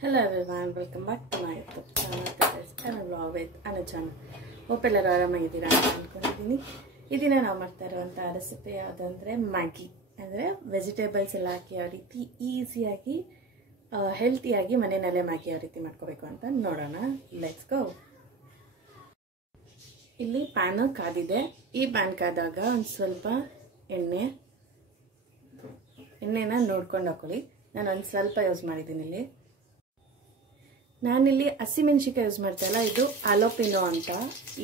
Hello everyone, welcome back to my YouTube channel. This is a vlog with Anuchana. Hope ಎಲ್ಲರೂ ಆರಾಮಾಗಿದ್ದೀರಾ ಅಂತ ಅನ್ಕೊಂಡಿದ್ದೀನಿ. ಈ ದಿನ ನಾವು ಮಾಡ್ತಾ ಇರುವಂತ ರೆಸಿಪಿ ಯಾವುದಂದ್ರೆ ಮ್ಯಾಗಿ. ಅಂದ್ರೆ ವೆಜಿಟೇಬಲ್ಸ್ ಎಲ್ಲ ಹಾಕಿ ಯಾವ ರೀತಿ ಈಸಿಯಾಗಿ ಹೆಲ್ತಿಯಾಗಿ ಮನೆಯಲ್ಲೇ ಮ್ಯಾಗಿ ಯಾವ ರೀತಿ ಮಾಡ್ಕೋಬೇಕು ಅಂತ ನೋಡೋಣ. Let's go. ಇಲ್ಲಿ ಪ್ಯಾನ್ ಕಾದಿದೆ. ಈ ಪ್ಯಾನ್ ಕಾದಾಗ ಒಂದು ಸ್ವಲ್ಪ ಎಣ್ಣೆನ ನೋಡ್ಕೊಂಡು ಹಾಕೊಳ್ಳಿ. ನಾನು ಒಂದು ಸ್ವಲ್ಪ ಯೂಸ್ ಮಾಡಿದ್ದೀನಿ ಇಲ್ಲಿ. ನಾನಿಲ್ಲಿ ಹಸಿಮೆಣಸಿಕಾಯಿ ಯೂಸ್ ಮಾಡ್ತಾ ಇಲ್ಲ, ಇದು ಅಲೋಪಿನೋ ಅಂತ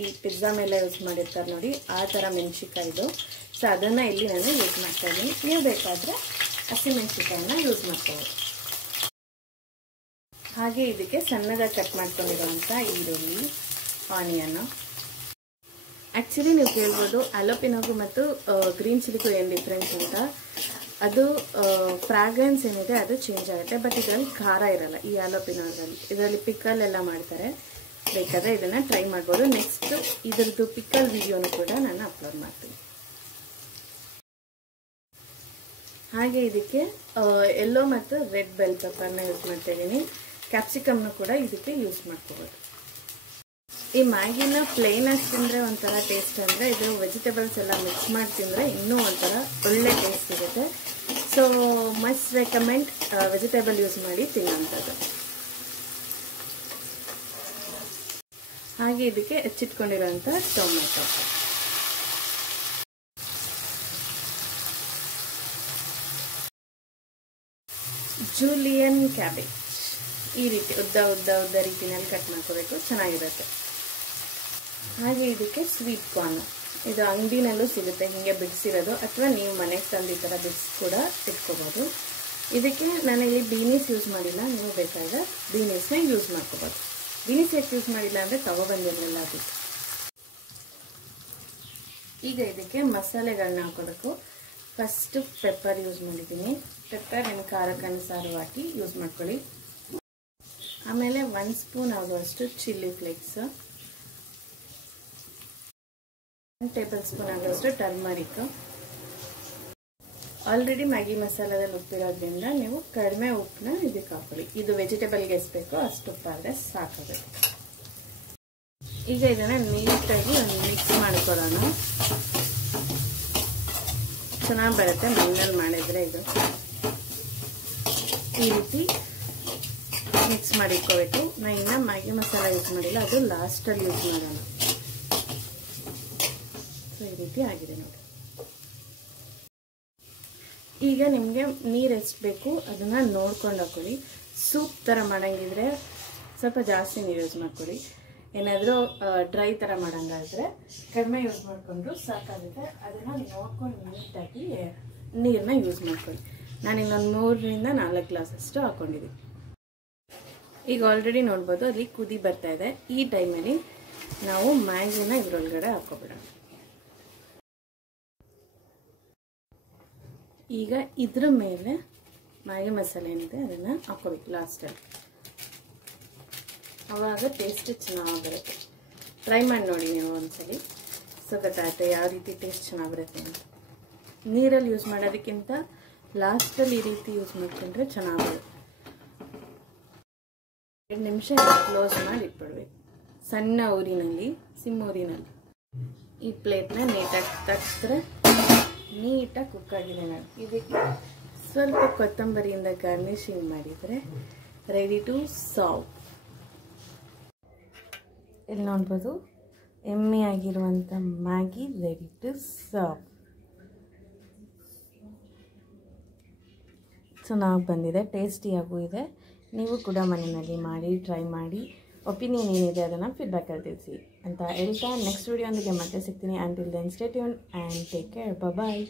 ಈ ಪಿಜ್ಜಾ ಮೇಲೆ ಯೂಸ್ ಮಾಡಿರ್ತಾರೆ ನೋಡಿ, ಆ ಥರ ಮೆಣಸಿಕಾಯಿ ಇದು. ಸೊ ಅದನ್ನು ಇಲ್ಲಿ ನಾನು ಯೂಸ್ ಮಾಡ್ತಾ ಇದ್ದೀನಿ. ನೀವು ಬೇಕಾದರೆ ಹಸಿಮೆಣಸಿಕಾಯಿನ ಯೂಸ್ ಮಾಡ್ಕೋಬೋದು. ಹಾಗೆ ಇದಕ್ಕೆ ಸಣ್ಣದಾಗಿ ಕಟ್ ಮಾಡ್ಕೊಂಡಿರುವಂಥ ಈರುಳ್ಳಿ, ಆನಿಯನ್. ಆ್ಯಕ್ಚುಲಿ ನೀವು ಕೇಳ್ಬೋದು ಅಲೋಪಿನೋಗೂ ಮತ್ತು ಗ್ರೀನ್ ಚಿಲ್ಲಿಗೂ ಏನು ಡಿಫ್ರೆನ್ಸ್ ಅಂತ. ಅದು ಫ್ರಾಗ್ರೆನ್ಸ್ ಏನಿದೆ ಅದು ಚೇಂಜ್ ಆಗುತ್ತೆ, ಬಟ್ ಇದರಲ್ಲಿ ಖಾರ ಇರಲ್ಲ ಈ ಅಲೋಪಿನೋದಲ್ಲಿ. ಇದರಲ್ಲಿ ಪಿಕಲ್ ಎಲ್ಲ ಮಾಡ್ತಾರೆ, ಬೇಕಾದರೆ ಇದನ್ನು ಟ್ರೈ ಮಾಡ್ಬೋದು. ನೆಕ್ಸ್ಟ್ ಇದ್ರದ್ದು ಪಿಕಲ್ ವಿಡಿಯೋನು ಕೂಡ ನಾನು ಅಪ್ಲೋಡ್ ಮಾಡ್ತೀನಿ. ಹಾಗೆ ಇದಕ್ಕೆ ಯೆಲ್ಲೋ ಮತ್ತು ರೆಡ್ ಬೆಲ್ ಪೆಪ್ಪರ್ನ ಯೂಸ್ ಮಾಡ್ತಾ ಇದ್ದೀನಿ. ಕ್ಯಾಪ್ಸಿಕಮ್ನ ಕೂಡ ಇದಕ್ಕೆ ಯೂಸ್ ಮಾಡ್ಕೋಬೋದು. ಈ ಮ್ಯಾಗಿನ ಪ್ಲೇನ್ ಆಗಿ ತಿಂದರೆ ಒಂಥರ ಟೇಸ್ಟ್, ಅಂದರೆ ಇದು ವೆಜಿಟೇಬಲ್ಸ್ ಎಲ್ಲ ಮಿಕ್ಸ್ ಮಾಡಿ ತಿಂದರೆ ಇನ್ನೂ ಒಂಥರ ಒಳ್ಳೆ ಟೇಸ್ಟ್ ಸಿಗುತ್ತೆ. So must recommend vegetable use ಮಾಡಿ ತಿನ್ನೋಂಥದ್ದು. ಹಾಗೆ ಇದಕ್ಕೆ ಹೆಚ್ಚಿಟ್ಕೊಂಡಿರೋಂಥ ಟೊಮೆಟೊ, ಜೂಲಿಯನ್ ಕ್ಯಾಬೇಜ್ ಈ ರೀತಿ ಉದ್ದ ಉದ್ದ ಉದ್ದ ರೀತಿನಲ್ಲಿ ಕಟ್ ಮಾಡ್ಕೋಬೇಕು, ಚೆನ್ನಾಗಿರುತ್ತೆ. ಹಾಗೆ ಇದಕ್ಕೆ ಸ್ವೀಟ್ ಕಾರ್ನ್, ಇದು ಅಂಗಡಿನಲ್ಲೂ ಸಿಗುತ್ತೆ ಹೀಗೆ ಬಿಡಿಸಿರೋದು, ಅಥವಾ ನೀವು ಮನೆಗೆ ತಂದು ಈ ಥರ ಬಿಡಿಸಿ ಕೂಡ ಇಟ್ಕೋಬೋದು. ಇದಕ್ಕೆ ನಾನಿಲ್ಲಿ ಬೀನೀಸ್ ಯೂಸ್ ಮಾಡಿಲ್ಲ, ನೀವು ಬೇಕಾದ್ರೆ ಬೀನೀಸ್ನ ಯೂಸ್ ಮಾಡ್ಕೋಬೋದು. ಬೀನೀಸ್ ಯಾಕೆ ಯೂಸ್ ಮಾಡಿಲ್ಲ ಅಂದರೆ ತಗೊಬಂದಿರಲಿಲ್ಲ ಅದಕ್ಕೆ. ಈಗ ಇದಕ್ಕೆ ಮಸಾಲೆಗಳನ್ನ ಹಾಕೋಬೇಕು. ಫಸ್ಟು ಪೆಪ್ಪರ್ ಯೂಸ್ ಮಾಡಿದ್ದೀನಿ. ಪೆಪ್ಪರ್ ನಿಮ್ಮ ಖಾರಕ್ಕೆ ಅನುಸಾರವಾಗಿ ಯೂಸ್ ಮಾಡ್ಕೊಳ್ಳಿ. ಆಮೇಲೆ 1 ಸ್ಪೂನ್ ಆಗುವಷ್ಟು ಚಿಲ್ಲಿ ಫ್ಲೇಕ್ಸ್, 1 ಟೇಬಲ್ ಸ್ಪೂನ್ ಆಗುವಷ್ಟು ಟರ್ಮರಿಕ್. ಆಲ್ರೆಡಿ ಮ್ಯಾಗಿ ಮಸಾಲದಲ್ಲಿ ಉಪ್ಪಿರೋದ್ರಿಂದ ನೀವು ಕಡಿಮೆ ಉಪ್ಪನ್ನ ಇದಕ್ಕೆ ಹಾಕೊಳ್ಳಿ. ಇದು ವೆಜಿಟೇಬಲ್ಗೆ ಎಷ್ಟು ಬೇಕೋ ಅಷ್ಟು ಉಪ್ಪಾದರೆ ಸಾಕಾಗುತ್ತೆ. ಈಗ ಇದನ್ನು ನೀಟಾಗಿ ಒಂದು ಮಿಕ್ಸ್ ಮಾಡ್ಕೊಳ್ಳೋಣ. ಚೆನ್ನಾಗಿ ಬರುತ್ತೆ ಮಣ್ಣಲ್ಲಿ ಮಾಡಿದ್ರೆ. ಇದು ಈ ರೀತಿ ಮಿಕ್ಸ್ ಮಾಡಿಟ್ಕೋಬೇಕು. ನಾನು ಇನ್ನು ಮ್ಯಾಗಿ ಮಸಾಲ ಯೂಸ್ ಮಾಡಿಲ್ಲ, ಅದು ಲಾಸ್ಟಲ್ಲಿ ಯೂಸ್ ಮಾಡೋಣ. ಸೊ ಈ ರೀತಿ ಆಗಿದೆ ನೋಡಿ. ಈಗ ನಿಮಗೆ ನೀರು ಎಷ್ಟು ಬೇಕು ಅದನ್ನು ನೋಡ್ಕೊಂಡು ಹಾಕೊಳ್ಳಿ. ಸೂಪ್ ಥರ ಮಾಡೋಂಗಿದ್ರೆ ಸ್ವಲ್ಪ ಜಾಸ್ತಿ ನೀರು ಯೂಸ್ ಮಾಡ್ಕೊಳ್ಳಿ. ಏನಾದರೂ ಡ್ರೈ ಥರ ಮಾಡೋಂಗಾದ್ರೆ ಕಡಿಮೆ ಯೂಸ್ ಮಾಡಿಕೊಂಡ್ರು ಸಾಕಾಗುತ್ತೆ. ಅದನ್ನು ನೋಡ್ಕೊಂಡು ನೀಟಾಗಿ ನೀರನ್ನ ಯೂಸ್ ಮಾಡ್ಕೊಳ್ಳಿ. ನಾನು ಇನ್ನೊಂದು 3ರಿಂದ 4 ಗ್ಲಾಸ್ ಅಷ್ಟು ಹಾಕ್ಕೊಂಡಿದ್ದೀನಿ. ಈಗ ಆಲ್ರೆಡಿ ನೋಡ್ಬೋದು ಅಲ್ಲಿ ಕುದಿ ಬರ್ತಾ ಇದೆ. ಈ ಟೈಮಲ್ಲಿ ನಾವು ಮ್ಯಾಗಿನ ಇದ್ರೊಳಗಡೆ ಹಾಕೋಬಿಡೋಣ. ಈಗ ಇದ್ರ ಮೇಲೆ ಮ್ಯಾಗಿ ಮಸಾಲೆ ಏನಿದೆ ಅದನ್ನು ಹಾಕೋಬೇಕು ಲಾಸ್ಟಲ್ಲಿ. ಆವಾಗ ಟೇಸ್ಟ್ ಚೆನ್ನಾಗಿ ಬರುತ್ತೆ. ಟ್ರೈ ಮಾಡಿ ನೋಡಿ ನೀವು ಒಂದ್ಸಲಿ. ಸೊ ಗೊತ್ತಾಗುತ್ತೆ ಯಾವ ರೀತಿ ಟೇಸ್ಟ್ ಚೆನ್ನಾಗಿ ಬರುತ್ತೆ ಅಂತ. ನೀರಲ್ಲಿ ಯೂಸ್ ಮಾಡೋದಕ್ಕಿಂತ ಲಾಸ್ಟಲ್ಲಿ ಈ ರೀತಿ ಯೂಸ್ ಮಾಡ್ಕೊಂಡ್ರೆ ಚೆನ್ನಾಗಿ ಬರುತ್ತೆ. 2 ನಿಮಿಷ ಕ್ಲೋಸ್ ಮಾಡಿ ಇಟ್ಬಿಡ್ಬೇಕು ಸಣ್ಣ ಊರಿನಲ್ಲಿ, ಸಿಮ್ ಊರಿನಲ್ಲಿ. ಈ ಪ್ಲೇಟ್ನ ನೀಟಾಗಿ ತಟ್ಟಿದ್ರೆ ನೀಟಾಗಿ ಕುಕ್ ಆಗಿದೆ ನೋಡಿ. ಇದಕ್ಕೆ ಸ್ವಲ್ಪ ಕೊತ್ತಂಬರಿಯಿಂದ ಗಾರ್ನಿಶಿಂಗ್ ಮಾಡಿದರೆ ರೆಡಿ ಟು ಸರ್ವ್. ಇಲ್ಲಿ ನೋಡ್ಬೋದು ಎಮ್ಮೆ ಆಗಿರುವಂಥ ಮ್ಯಾಗಿ ರೆಡಿ ಟು ಸರ್ವ್. ಚೆನ್ನಾಗಿ ಬಂದಿದೆ, ಟೇಸ್ಟಿಯಾಗೂ ಇದೆ. ನೀವು ಕೂಡ ಮನೆಯಲ್ಲಿ ಮಾಡಿ ಟ್ರೈ ಮಾಡಿ ಒಪಿನಿಯನ್ ಏನಿದೆ ಅದನ್ನು ಫೀಡ್ಬ್ಯಾಕಲ್ಲಿ ತಿಳಿಸಿ ಅಂತ ಹೇಳ್ತಾ ನೆಕ್ಸ್ಟ್ ವಿಡಿಯೋ ಒಂದಿಗೆ ಮತ್ತೆ ಸಿಗ್ತೀನಿ. Until then stay tune and take care. Bye.